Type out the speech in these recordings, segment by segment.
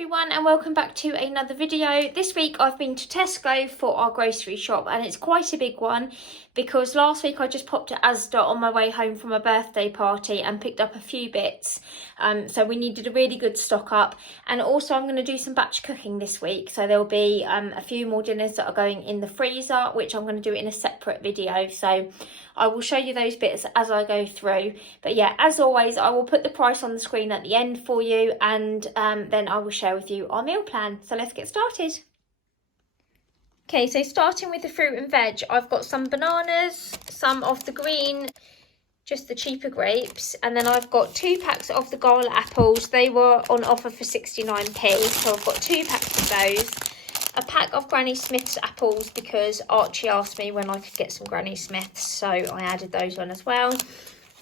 everyone and welcome back to another video. This week I've been to Tesco for our grocery shop and it's quite a big one because last week I just popped to Asda on my way home from a birthday party and picked up a few bits. So we needed a really good stock up, and also I'm going to do some batch cooking this week. So there'll be a few more dinners that are going in the freezer, which I'm going to do in a separate video. So I will show you those bits as I go through. But yeah, as always, I will put the price on the screen at the end for you, and then I will share with you our meal plan. So let's get started. Okay, so starting with the fruit and veg, I've got some bananas, some of the green, just the cheaper grapes, and then I've got 2 packs of the Gala apples. They were on offer for 69p, so I've got 2 packs of those. A pack of Granny Smith's apples because Archie asked me when I could get some Granny Smiths, so I added those on as well.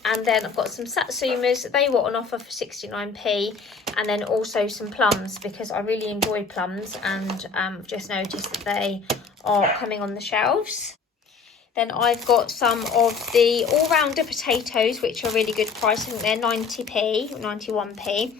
And then I've got some Satsumas. They were on offer for 69p, and then also some plums because I really enjoy plums, and I've just noticed that they are coming on the shelves. Then I've got some of the all-rounder potatoes, which are really good price. I think they're 90p, 91p.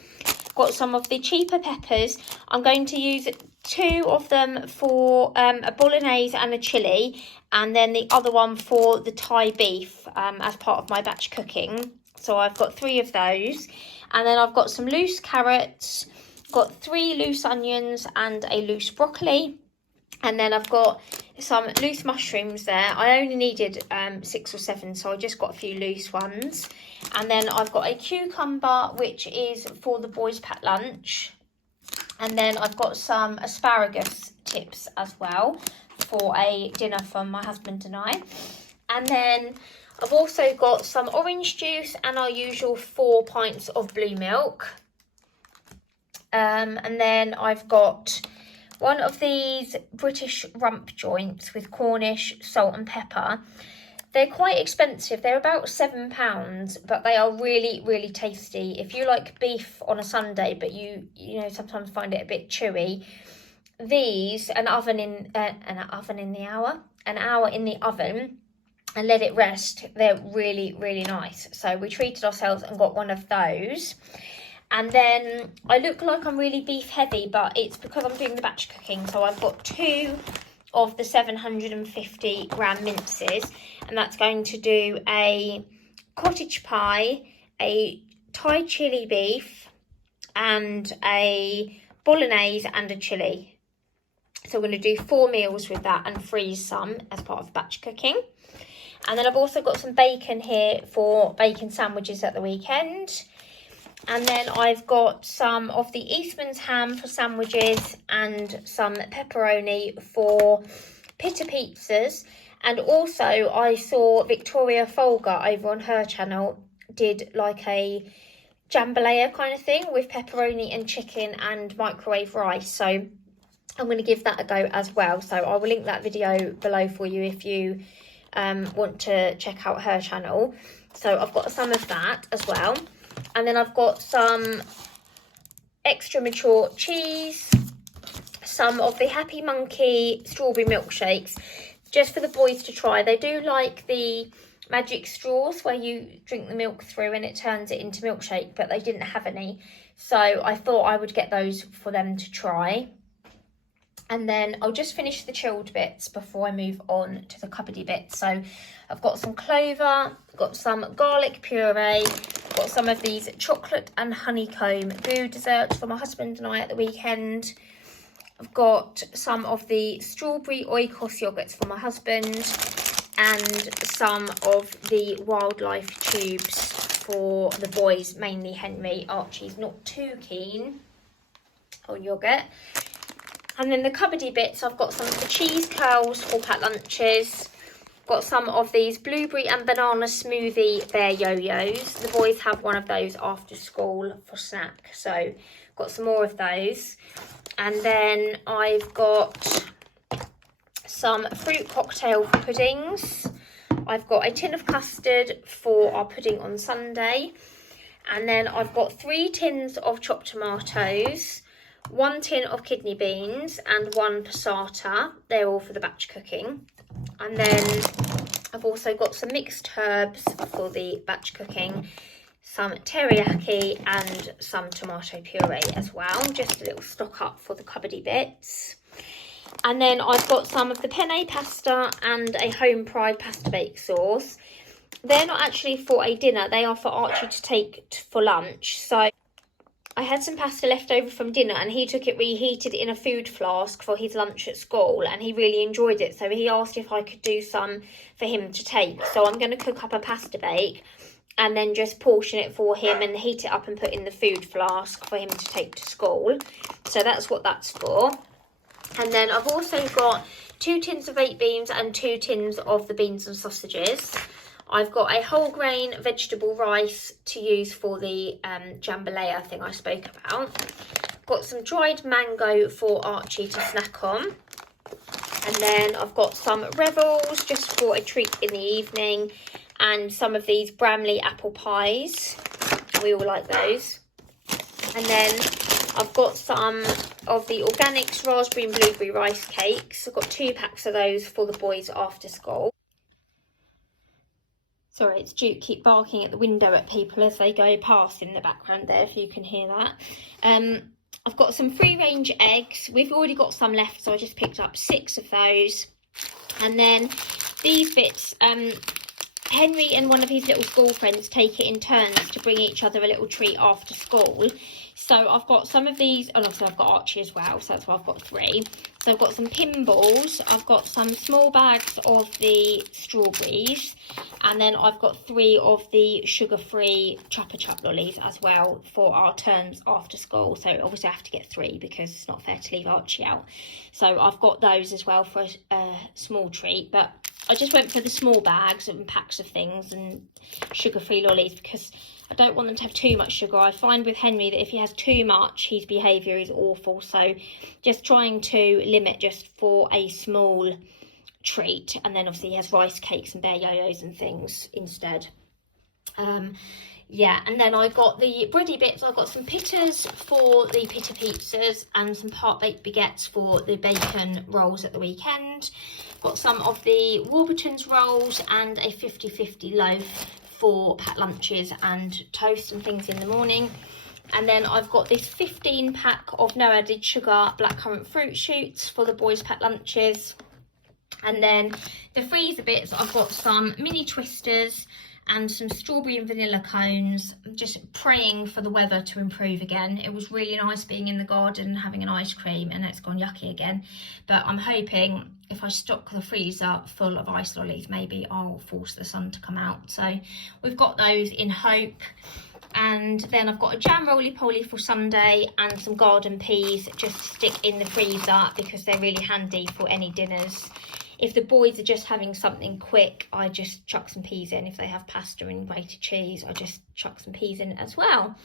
Got some of the cheaper peppers. I'm going to use 2 of them for a bolognese and a chilli, and then the other one for the Thai beef as part of my batch cooking. So I've got 3 of those, and then I've got some loose carrots, got 3 loose onions and a loose broccoli, and then I've got some loose mushrooms there. I only needed 6 or 7, so I just got a few loose ones. And then I've got a cucumber, which is for the boys' packed lunch. And then I've got some asparagus tips as well for a dinner from my husband and I. And then I've also got some orange juice and our usual 4 pints of blue milk. And then I've got one of these British rump joints with Cornish salt and pepper. They're quite expensive. They're about £7, but they are really, really tasty. If you like beef on a Sunday, but you know sometimes find it a bit chewy, these an hour in the oven and let it rest. They're really, really nice. So we treated ourselves and got one of those. And then I look like I'm really beef heavy, but it's because I'm doing the batch cooking. So I've got 2 of the 750 gram minces, and that's going to do a cottage pie, a Thai chili beef, and a bolognese and a chili. So we're going to do 4 meals with that and freeze some as part of batch cooking. And then I've also got some bacon here for bacon sandwiches at the weekend. And then I've got some of the Eastman's ham for sandwiches and some pepperoni for pita pizzas. And also I saw Victoria Folger over on her channel did like a jambalaya kind of thing with pepperoni and chicken and microwave rice. So I'm going to give that a go as well. So I will link that video below for you if you want to check out her channel. So I've got some of that as well. And then I've got some extra mature cheese, some of the Happy Monkey strawberry milkshakes, just for the boys to try. They do like the magic straws where you drink the milk through and it turns it into milkshake, but they didn't have any. So I thought I would get those for them to try. And then I'll just finish the chilled bits before I move on to the cupboardy bits. So I've got some clover, got some garlic puree, got some of these chocolate and honeycomb goo desserts for my husband and I at the weekend. I've got some of the strawberry oikos yogurts for my husband, and some of the wildlife tubes for the boys, mainly Henry. Archie's not too keen on yogurt. And then the cupboardy bits, I've got some of the cheese curls for packed lunches. Got some of these blueberry and banana smoothie bear yo-yos. The boys have one of those after school for snack. So got some more of those. And then I've got some fruit cocktail puddings. I've got a tin of custard for our pudding on Sunday. And then I've got 3 tins of chopped tomatoes, 1 tin of kidney beans and 1 passata. They're all for the batch cooking. And then I've also got some mixed herbs for the batch cooking. some teriyaki and some tomato puree as well, just a little stock up for the cupboardy bits. And then I've got some of the penne pasta and a home fried pasta bake sauce. They're not actually for a dinner, they are for Archie to take for lunch. So I had some pasta left over from dinner and he took it reheated in a food flask for his lunch at school, and he really enjoyed it. So he asked if I could do some for him to take. So I'm going to cook up a pasta bake and then just portion it for him and heat it up and put in the food flask for him to take to school. So that's what that's for. And then I've also got 2 tins of baked beans and 2 tins of the beans and sausages. I've got a whole grain vegetable rice to use for the jambalaya thing I spoke about. Got some dried mango for Archie to snack on. And then I've got some Revels just for a treat in the evening. And some of these Bramley apple pies. We all like those. And then I've got some of the Organics raspberry and blueberry rice cakes. I've got 2 packs of those for the boys after school. Sorry, it's Duke keep barking at the window at people as they go past in the background there, if you can hear that. I've got some free-range eggs. We've already got some left, so I just picked up 6 of those. And then these bits, Henry and one of his little school friends take it in turns to bring each other a little treat after school. So I've got some of these, and obviously I've got Archie as well, so that's why I've got 3. So I've got some pinballs, I've got some small bags of the strawberries, and then I've got 3 of the sugar-free Chupa Chup lollies as well for our turns after school. So obviously I have to get 3 because it's not fair to leave Archie out. So I've got those as well for a small treat, but I just went for the small bags and packs of things and sugar-free lollies because I don't want them to have too much sugar. I find with Henry that if he has too much, his behaviour is awful. So just trying to limit just for a small treat. And then obviously he has rice cakes and bear yo-yos and things instead. Yeah, and then I got the bready bits. I got some pittas for the pitta pizzas and some part-baked baguettes for the bacon rolls at the weekend. Got some of the Warburton's rolls and a 50-50 loaf for packed lunches and toast and things in the morning. And then I've got this 15 pack of no added sugar blackcurrant fruit shoots for the boys' packed lunches. And then the freezer bits, I've got some mini twisters and some strawberry and vanilla cones. I'm just praying for the weather to improve again. It was really nice being in the garden and having an ice cream, and it's gone yucky again. But I'm hoping if I stock the freezer full of ice lollies, maybe I'll force the sun to come out. So we've got those in hope. And then I've got a jam roly-poly for Sunday and some garden peas just to stick in the freezer because they're really handy for any dinners. If the boys are just having something quick, I just chuck some peas in. If they have pasta and grated cheese, I just chuck some peas in as well.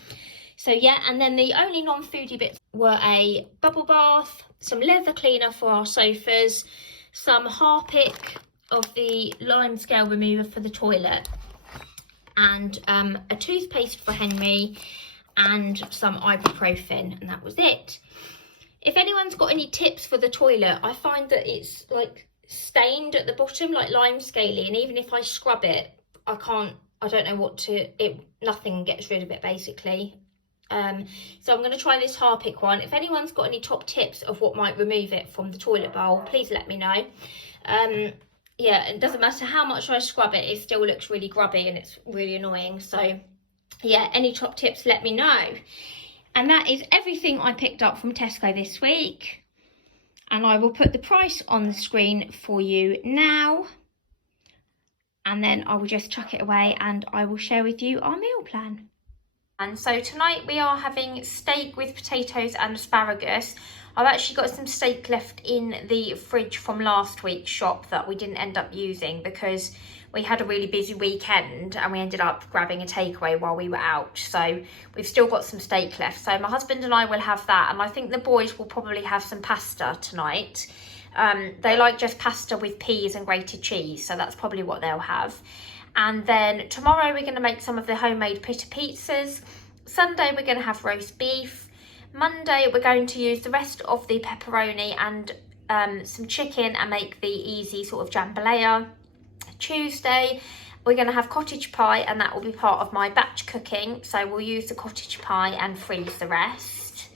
So yeah, and then the only non-foodie bits were a bubble bath, some leather cleaner for our sofas, some Harpic of the lime scale remover for the toilet, and a toothpaste for Henry and some ibuprofen, and that was it. If anyone's got any tips for the toilet, I find that it's like stained at the bottom, like lime scaly, and even if I scrub it, I don't know what to, nothing gets rid of it basically. So I'm going to try this Harpic one. If anyone's got any top tips of what might remove it from the toilet bowl, please let me know. Yeah, it doesn't matter how much I scrub it, it still looks really grubby and it's really annoying. So yeah, any top tips, let me know. And that is everything I picked up from Tesco this week. And I will put the price on the screen for you now. And then I will just chuck it away and I will share with you our meal plan. And so tonight we are having steak with potatoes and asparagus. I've actually got some steak left in the fridge from last week's shop that we didn't end up using because we had a really busy weekend and we ended up grabbing a takeaway while we were out. So we've still got some steak left. So my husband and I will have that. And I think the boys will probably have some pasta tonight. They like just pasta with peas and grated cheese. So that's probably what they'll have. And then tomorrow we're going to make some of the homemade pitta pizzas. Sunday we're going to have roast beef. Monday we're going to use the rest of the pepperoni and some chicken and make the easy sort of jambalaya. Tuesday we're going to have cottage pie, and that will be part of my batch cooking. So we'll use the cottage pie and freeze the rest.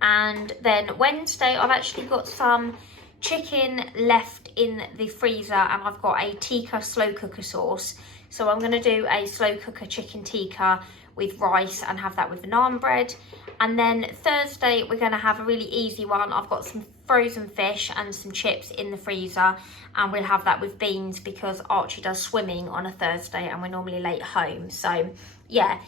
And then Wednesday, I've actually got some chicken left in the freezer, and I've got a tikka slow cooker sauce. So I'm going to do a slow cooker chicken tikka with rice and have that with the naan bread. And then Thursday, we're going to have a really easy one. I've got some frozen fish and some chips in the freezer, and we'll have that with beans because Archie does swimming on a Thursday and we're normally late home. So yeah,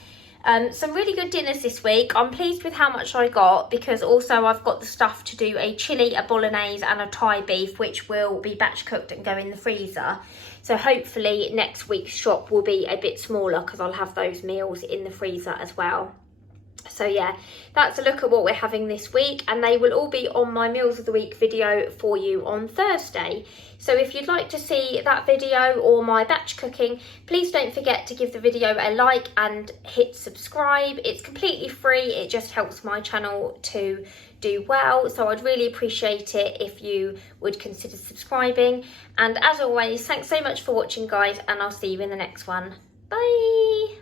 some really good dinners this week. I'm pleased with how much I got, because also I've got the stuff to do a chilli, a bolognese and a Thai beef, which will be batch cooked and go in the freezer. So hopefully next week's shop will be a bit smaller because I'll have those meals in the freezer as well. So yeah, that's a look at what we're having this week, and they will all be on my Meals of the Week video for you on Thursday. So if you'd like to see that video or my batch cooking, please don't forget to give the video a like and hit subscribe. It's completely free, it just helps my channel to do well, so I'd really appreciate it if you would consider subscribing. And as always, thanks so much for watching guys, and I'll see you in the next one. Bye!